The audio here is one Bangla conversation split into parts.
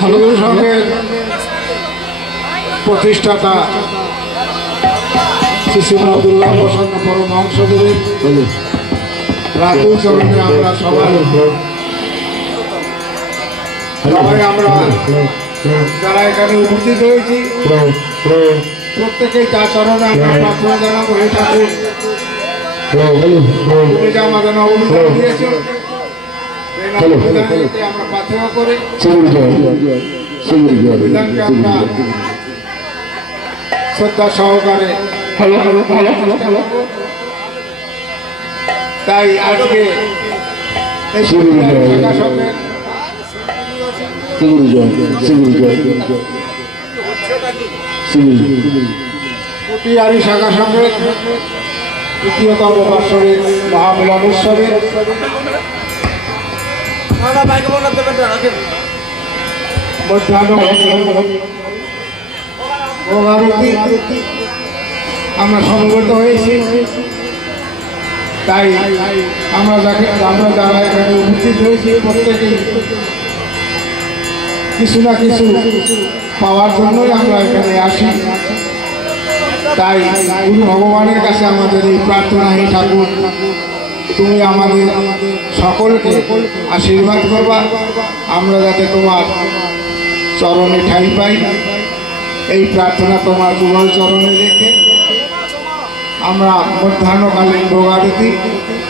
হলগুরু সংঘের প্রতিষ্ঠাতা শ্রী শ্রী দুর্গা প্রসন্ন পরমহংসদেবের রাতুল চরণে আমরা সবাই আমরা যারা এখানে উপস্থিত হয়েছি প্রত্যেকেই তার চরণে আমরা প্রার্থনা জানাবো। হে ঠাকুর, তুমি যে আমাদের অবদান দিয়েছো, আমরা প্রার্থনা করে বিধানকে আমরা শ্রদ্ধা সহকারে তাই আজকে পুটিয়ারি শাখা সংঘের তৃতীয়তম বার্ষিক মহামিলন উৎসবে আমরা সমবেত হয়েছি। তাই আমরা যারা এখানে উপস্থিত হয়েছি প্রত্যেকেই কিছু না কিছু পাওয়ার জন্যই আমরা এখানে আসি। তাই গুরু ভগবানের কাছে আমাদের এই প্রার্থনা, হে ঠাকুর, তুমি আমাদের সকলকে আশীর্বাদ করবা, আমরা যাতে তোমার চরণে ঠাঁই পাই। এই প্রার্থনা তোমার যুগল চরণে রেখে আমরা মধ্যাহ্নকালীন ভোগারতি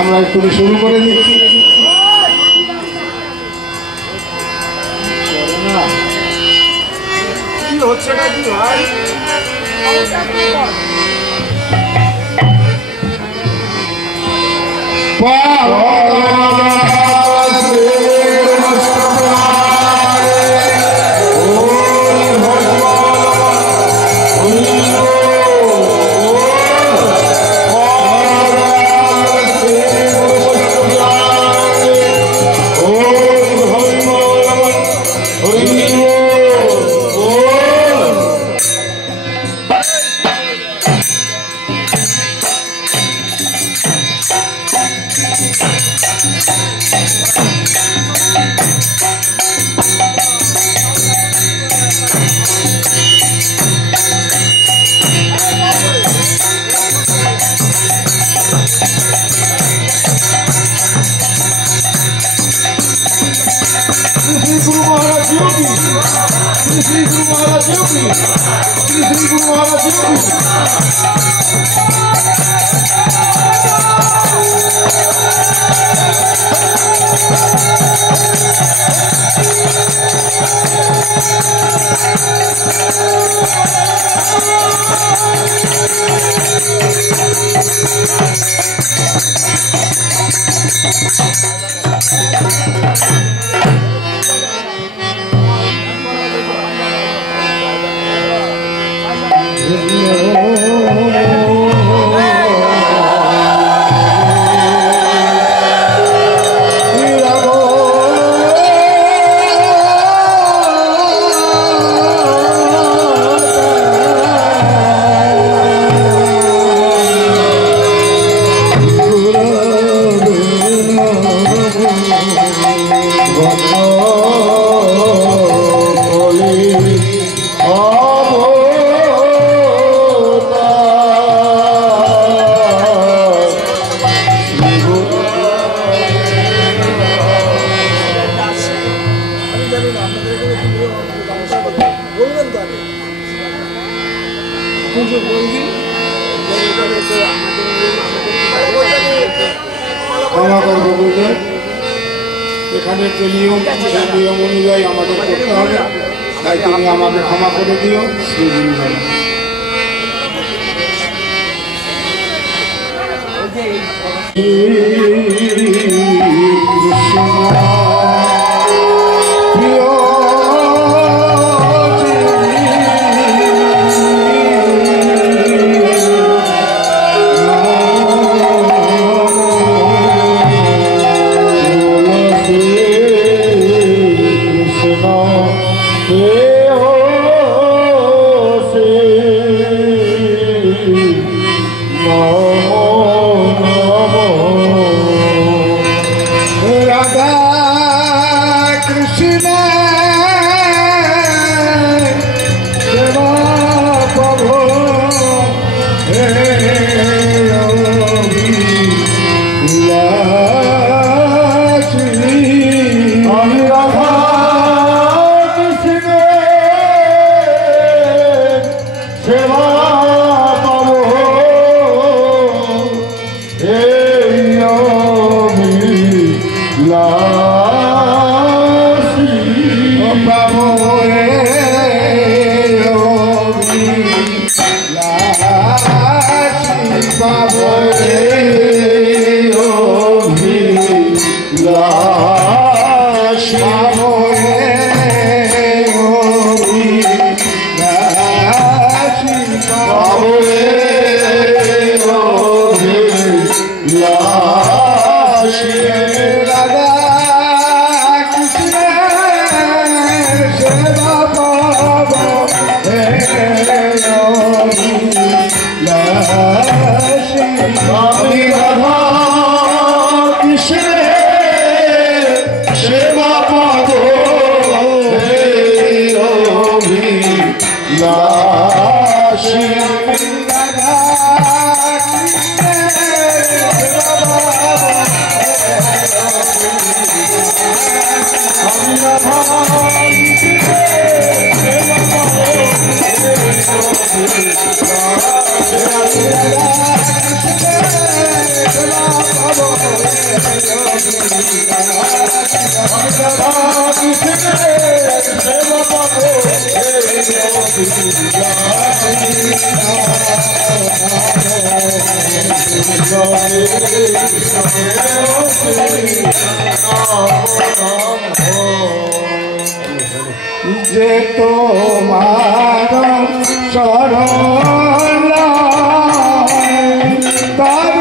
আমরা একটু শুরু করে দিচ্ছি। কি হচ্ছে না কি ভাই? ক্ষমা করবো বলতে এখানে যে নিয়ম সেই নিয়ম অনুযায়ী আমাদের করতে হবে, তাই তুমি আমাকে ক্ষমা করে দিও। শ্রী গুরু নমো নমো যে তোমার শরণ তার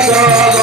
বাঁচার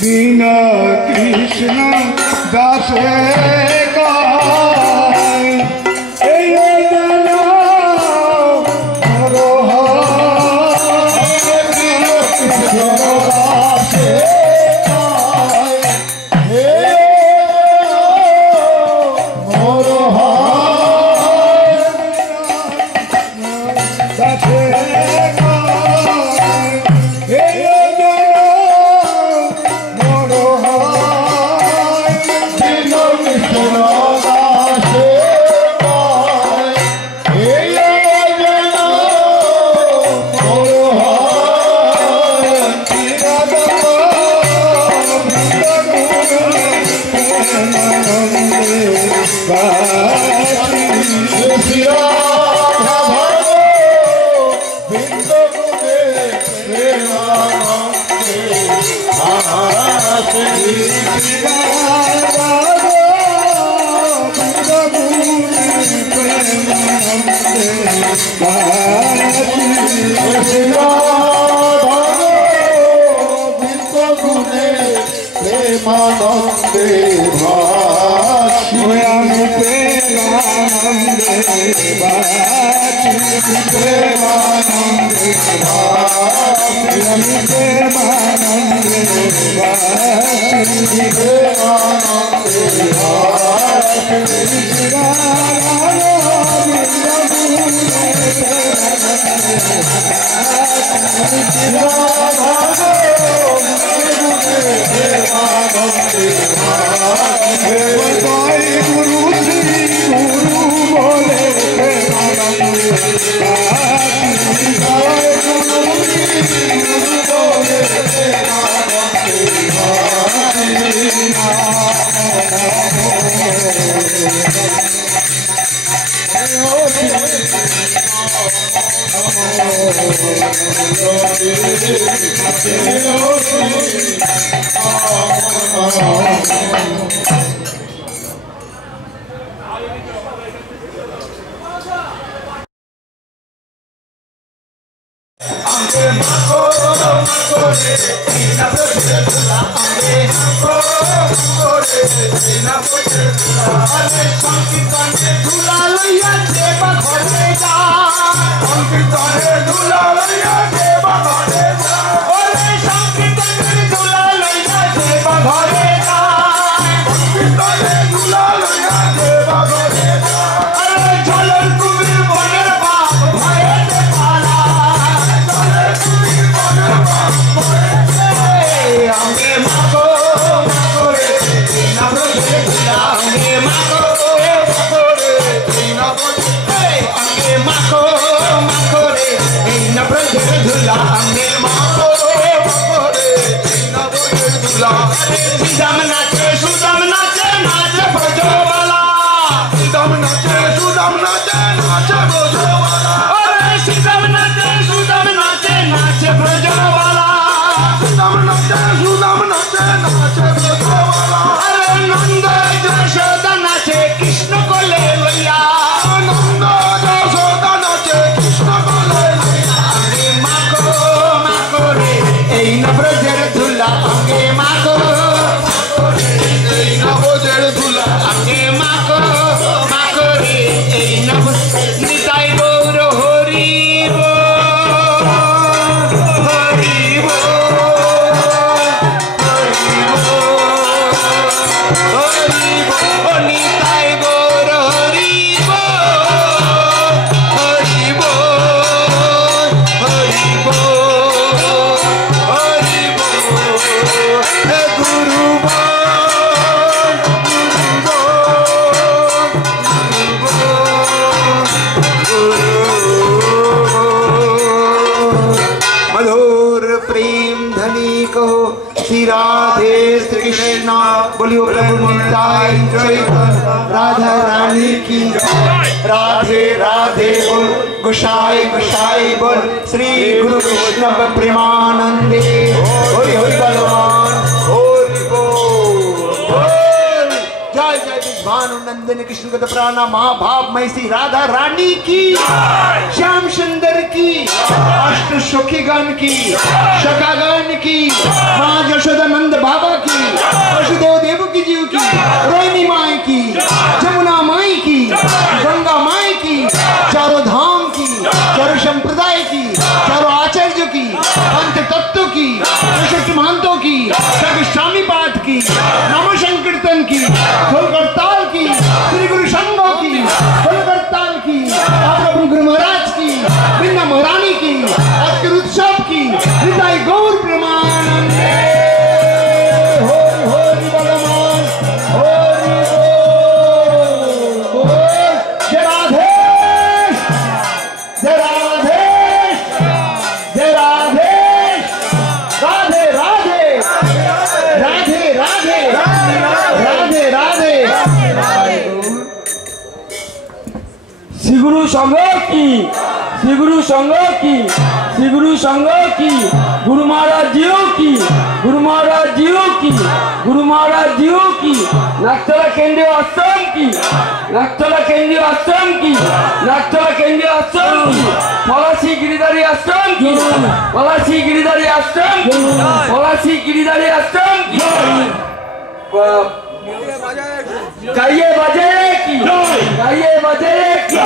बिना कृष्ण दासे अंगे माको माको रे ना बोझे झूला अंगे माको माको रे ना बोझे झूला अरे संकीर्तने झूला लइया देवा घरे जा संकीर्तने झूला लइया देवा घरे जा अरे संकीर्तने झूला लइया देवा घरे जा संकीर्तने झूला लइया देवा घरे जा अरे झोलर कुबीर बनेर बाप भयते पाला झोलर कुबीर बनेर बाप भयते अंगे माको माको रे ना बोझे झूला अंगे माको माको रे ना बोझे अंगे माको माको रे ना बोझे झूला अंगे माको माको रे ना बोझे झूला अरे सुदाम नाचे नाचे ब्रजवाला सुदाम नाचे नाचे ब्रजवाला अरे सुदाम नाचे नाचे ब्रजवाला सुदाम नाचे नाचे ब्रजवाला अरे नंद यशोदा नाचे कृष्ण को ले लिया नंद यशोदा नाचे कृष्ण को ले लिया अंगे माको रे ए न ब्रजेर झूला अंगे माको रे ए न ब्रजेर झूला अंगे माको रे ए न निताई गौर हरि बोल हरि बोल हरि बोल निताई गौर हरि बोल हरि बोल हरि बोल हरि बोल हे गुरु मधुर प्रेम धनी कहो श्री राधे श्री कृष्णा बोलियो प्रभु निताई जय राधा रानी की राधे राधे बोल गोसाई गोसाई बोल श्री गुरु वैष्णव प्रेमानंदे हरि हरि बलवान हरि बोल जय जय भानु नंदन कृष्ण गद प्राणा महाभाव मैसी राधा रानी की श्याम सुंदर की अष्ट सखीगण की शकागण की माँ यशोदा नंद बाबा की वसुदेव देवकी जी की रोहिणी माई की जमुना माई की गंगा माई की चारों धाम की चारों संप्रदाय की चारों आचार्यों की पंच तत्व की चौसठ महंतों की स्वामी पाठ की नमो संकीर्तन की खोलकरताल की श्री गुरु संघों की खोलकरताल की प्रभु गुरु महाराज की वृंदा महारानी की आज के उत्सव की हृदय गौर प्रेमानंदे हरि हरि बलवान हरि बोल जय राधे जय राधे जय राधे राधे राधे राधे राधे राधे राधे श्री गुरु संघ की श्री गुरु संघ की श्री गुरु संघ की गुरु महाराज जियो की गुरु महाराज जियो की गुरु महाराज जियो की नागतला केंद्रीय आश्रम की नागतला केंद्रीय आश्रम की नागतला केंद्रीय आश्रम की पलाशी गिरिधारी आश्रम की पलाशी गिरिधारी आश्रम की पलाशी गिरिधारी आश्रम की गाइए बजे की गाइए बजे की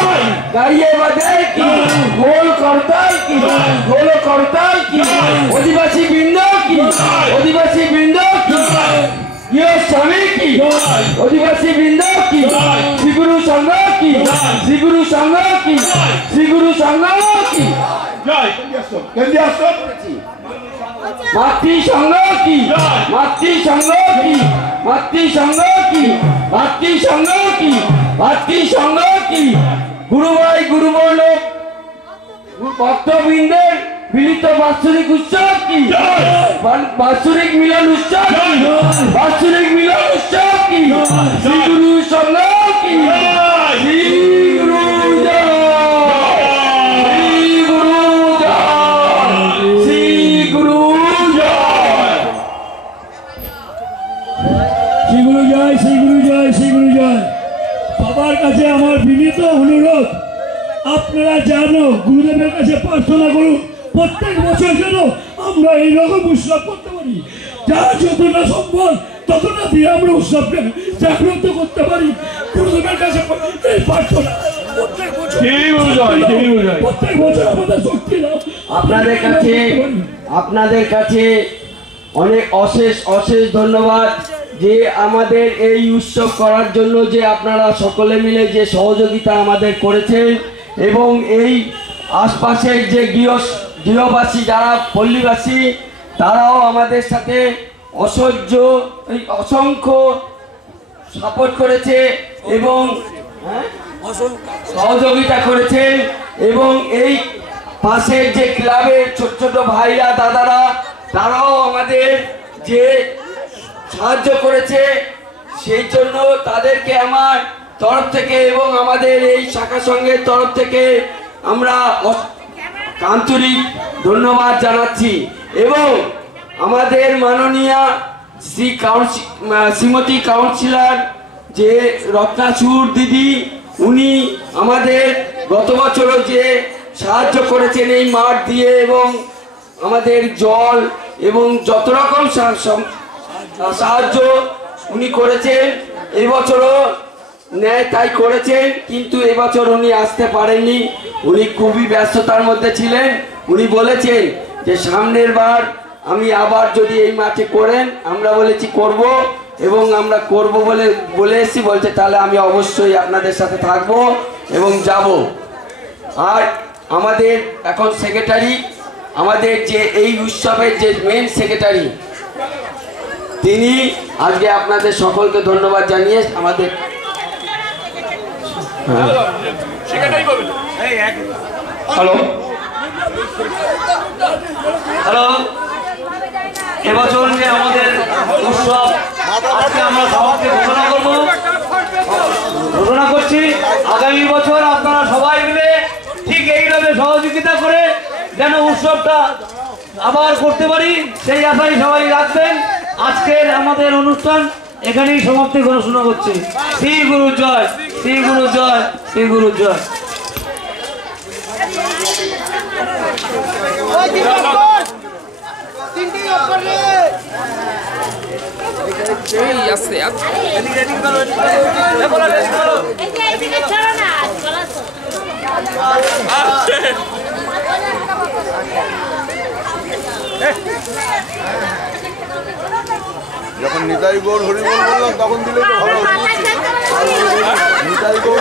गाइए बजे की गोल करताल की गोल करताल की आदिवासी बिंदु की आदिवासी बिंदु की ये स्वामी की आदिवासी बिंदु की श्री गुरु संघ की श्री गुरु संघ की श्री गुरु संघ की मातृ संघ की मातृ संघ की मातृ संघ की मातृ संघ की मातृ संघ की गुरु भाई गुरु बोलो भक्तवृंदे मिलित वास्तविक उत्सव की वास्तविक मिलन उत्सव की वास्तविक मिलन उत्सव की श्री गुरु संघ की श्री गुरु বাবার কাছে আমার বিনীত অনুরোধ আপনারা জানো গুরুদেবের কাছে প্রার্থনা করুন প্রত্যেক বছর যেন আমরা এইরকম উৎসব করতে পারি, যারা যতটা সম্ভব ততটা দিয়ে আমরা উৎসবকে জাগ্রত করতে পারি। গুরুদেবের কাছে এই প্রার্থনা প্রত্যেক বছর আমাদের শক্তি দাও। আপনাদের কাছে অনেক অশেষ অশেষ ধন্যবাদ যে আমাদের এই উৎসব করার জন্য যে আপনারা সকলে মিলে যে সহযোগিতা আমাদের করেছেন, এবং এই আশপাশের যে গৃহবাসী যারা পল্লীবাসী তারাও আমাদের সাথে অসংখ্য সাপোর্ট করেছে এবং সহযোগিতা করেছেন। এবং এই পাশের যে ক্লাবের ছোট ছোট ভাইরা দাদারা তারাও আমাদের যে সাহায্য করেছে, সেই জন্য তাদেরকে আমার তরফ থেকে এবং আমাদের এই শাখা সংঘের তরফ থেকে আমরা আন্তরিক ধন্যবাদ জানাচ্ছি। এবং আমাদের মাননীয়া শ্রীমতী কাউন্সিলর যে রত্নাচুর দিদি, উনি আমাদের গত বছরও যে সাহায্য করেছেন এই মাঠ দিয়ে এবং আমাদের জল এবং যত রকম সাহায্য উনি করেছেন, এবছরও ন্যায় তাই করেছেন। কিন্তু এবছর উনি আসতে পারেননি, উনি খুবই ব্যস্ততার মধ্যে ছিলেন। উনি বলেছেন যে সামনের বার আমি আবার যদি এই মাঠে করেন, আমরা বলেছি করব এবং আমরা করব বলে এসেছি। বলছে তাহলে আমি অবশ্যই আপনাদের সাথে থাকব এবং যাব। আর আমাদের এখন সেক্রেটারি, আমাদের যে এই উৎসবের যে মেন সেক্রেটারি, তিনি আজকে আপনাদের সকলকে ধন্যবাদ জানিয়ে আমাদের হ্যালো এবছর যে আমাদের উৎসব আজকে আমরা সবাইকে ঘোষণা করছি, আগামী বছর আপনারা সবাই মিলে ঠিক এইভাবে সহযোগিতা করে যেন উৎসবটা আবার করতে পারি সেই আশাই সবাই রাখবেন। আজকের আমাদের অনুষ্ঠান এখানেই সমাপ্তি ঘোষণা করছি। শ্রী গুরু জয়, শ্রী গুরু জয়, শ্রী গুরু জয়। যখন নিতাই গৌর হরিবল বললাম তখন দিলে তো ভালো হতো। নিতাই গৌর